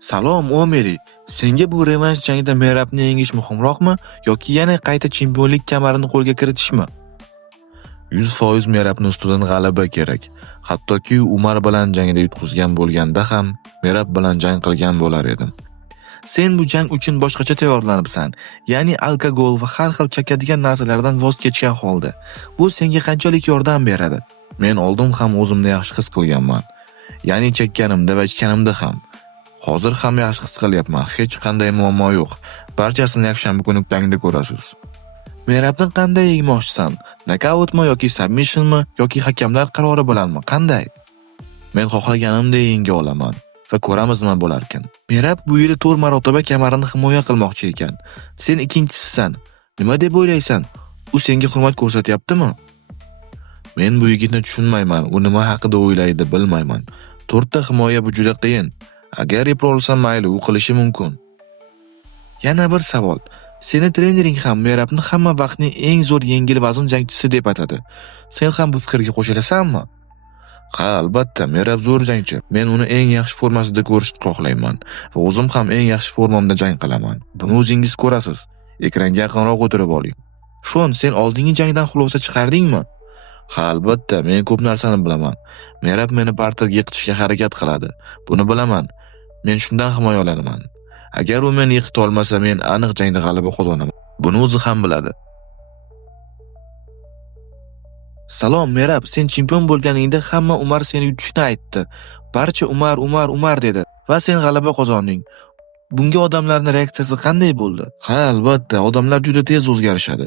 Salom O'Meri, senga bu revansh jangida Merabni yengish muhimroqmi yoki yana qayta chempionlik kamarini qo'lga kiritishmi? 100% Merabni ustidan g'alaba kerak. Hattoki Umar bilan jangida yutqizgan bo'lganda ham Merab bilan jang qilgan bo'lar edim. Sen bu jang uchun boshqacha tayyorlanibsan, ya'ni alkogol va har xil chakadigan narsalardan voz kechgan holda. Bu senga qanchalik yordam beradi? Men oldin ham o'zimni yaxshi his qilganman. Ya'ni chekkanimda va ichganimda ham. Hozir ham yaxshi his qilyapman. Hech qanday muammo yo'q. Barchasini yakshanba kuni jangda ko'rasiz. Merabni qanday yengmoqchisan? Nokautmi yoki submissionmi yoki hakamlar qarori bilanmi? Qanday? Men xohlaganimdek yenga olaman va ko'ramiz nima bo'lar ekan. Merab bu yili 4 marotaba kamarini himoya qilmoqchi ekan. Sen ikkinchisisan. Nima deb o'ylaysan? U senga hurmat ko'rsatyaptimi? Men bu yigitni tushunmayman. U nima haqida o'ylaydi bilmayman. 4 ta himoya bu juda qiyin. Agar eplolsa mayli, u qilishi mumkin. Yana bir savol. Seni trenering ham Merabni hamma vaqtning eng zo'r yengil vazn jangchisi deb atadi. Sen ham bu fikrga qo'shilasanmi? Ha, albatta, Merab zo'r jangchi. Men uni eng yaxshi formasida ko'rishni xohlayman va o'zim ham eng yaxshi formamda jang qilaman. Buni o'zingiz ko'rasiz. Ekranga yaqinroq o'tirib oling. Shon, sen oldingi jangdan xulosa chiqardingmi? Ha, albatta, men ko'p narsani bilaman. Merab meni parterga yiqitishga harakat qiladi. Buni bilaman. Men shundan himoyalanaman. Agar u meni yiqita olmasa, men aniq jangda g'alaba qozonaman. Buni o'zi ham biladi. Salom Merab, sen chempion bo'lganingda hamma Umar seni yutishni aytdi. Barcha Umar dedi va sen g'alaba qozonding. Bunga odamlarning reaksiyasi qanday bo'ldi? Ha, albatta, odamlar juda tez o'zgarishadi.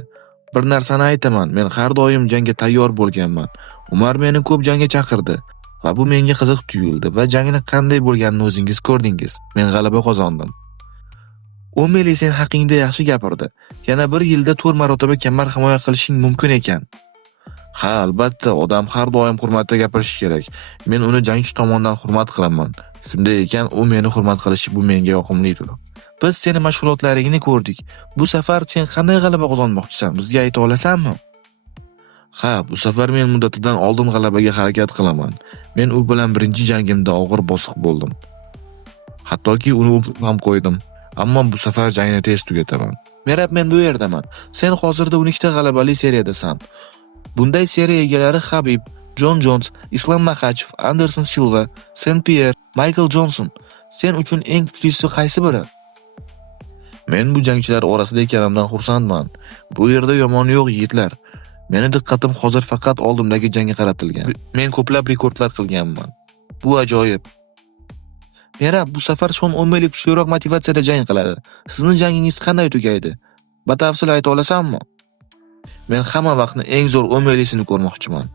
Bir narsani aytaman, men har doim jangga tayyor bo'lganman. Umar meni ko'p jangga chaqirdi va bu menga qiziq tuyuldi va jangni qanday bo'lganini o'zingiz ko'rdingiz. Men g'alaba qozondim. O'Meli sen haqingda yaxshi gapirdi. Yana bir yilda 4 marotaba kamar himoya qilishing mumkin ekan. Ha, albatta, odam har doim hurmatda gapirishi kerak. Men uni jangchi tomonidan hurmat qilaman. Shunday ekan, u meni hurmat qilishi bu menga yoqimlidir. Biz seni mashg'ulotlaringni ko'rdik. Bu safar sen qanday g'alaba qozonmoqchisan? Bizga ayta olasanmi? Ha, bu safar men muddatidan oldin g'alabaga harakat qilaman. Men u bilan birinchi jangimda og'ir bosiq bo'ldim. Hattoki uni ham qo'ydim. Ammo bu safar jangni tez tugataman. Merab, men bu yerdaman. Sen hozirda 12 ta g'alabali seriyadasan. Bunday seriya egalari Habib, Jon Jones, Islam Makhachev, Anderson Silva, Saint-Pierre, Michael Johnson. Sen uchun eng kuchlisi qaysi biri? Men bu jangchilar orasida ekanimdan xursandman. Bu yerda yomoni yo'q yigitlar. Meni diqqatim hozir faqat oldimdagi jangga qaratilgan. Men ko'plab rekordlar qilganman. Bu ajoyib. Merab, bu safar Shon O'Meli kuchliroq motivatsiyada jang qiladi. Sizning jangingiz qanday tugaydi? Batafsil ayta olasanmi? Men hamma vaqtni eng zo'r O'Melisini ko'rmoqchiman.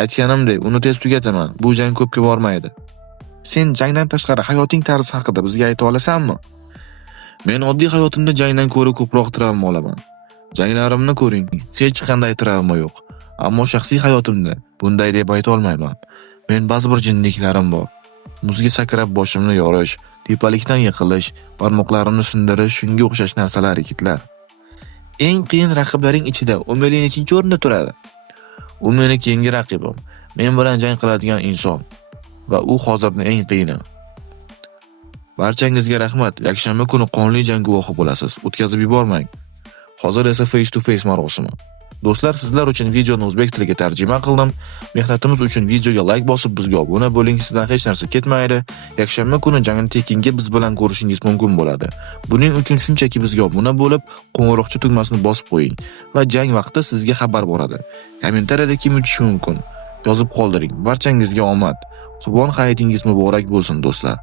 Aytganimdek, uni tez tugataman. Bu jang ko'pga bormaydi. Sen jangdan tashqari hayoting tarzi haqida bizga ayta olasanmi? Men oddiy hayotimda jangdan ko'ra ko'proq travma olaman. Janglarimni ko'ring, hech qanday travma yo'q. Ammo shaxsiy hayotimda bunday deb ayta olmayman. Men ba'zi bir jinniklarim bor. Muzga sakrab boshimni yorish, tepalikdan yiqilish, barmoqlarimni sindirish, shunga o'xshash narsalar yigitlar. Eng qiyin raqiblaring ichida O'Meli nechinchi o'rinda turadi? U meni keyingi raqibim. Men bilan jang qiladigan inson va u hozirning eng qiyini. Barchangizga rahmat. Yakshanba kuni qonli jang guvohi bo'lasiz. O'tkazib yubormang. Hozir esa face to face marosimi. Do'stlar, sizlar uchun videoni o'zbek tiliga tarjima qildim. Mehnatimiz uchun videoga like bosib, bizga obuna bo'ling. Sizdan hech narsa ketmaydi. Yakshanba kuni jangni tekinga biz bilan ko'rishingiz mumkin bo'ladi. Buning uchun shunchaki bizga obuna bo'lib, qo'ng'iroqcha tugmasini bosib qo'ying va jang vaqti sizga xabar boradi. Kommentariyada kim yutishi mumkin? Yozib qoldiring. Barchangizga omad. Qurbon hayitingiz muborak bo'lsin, do'stlar.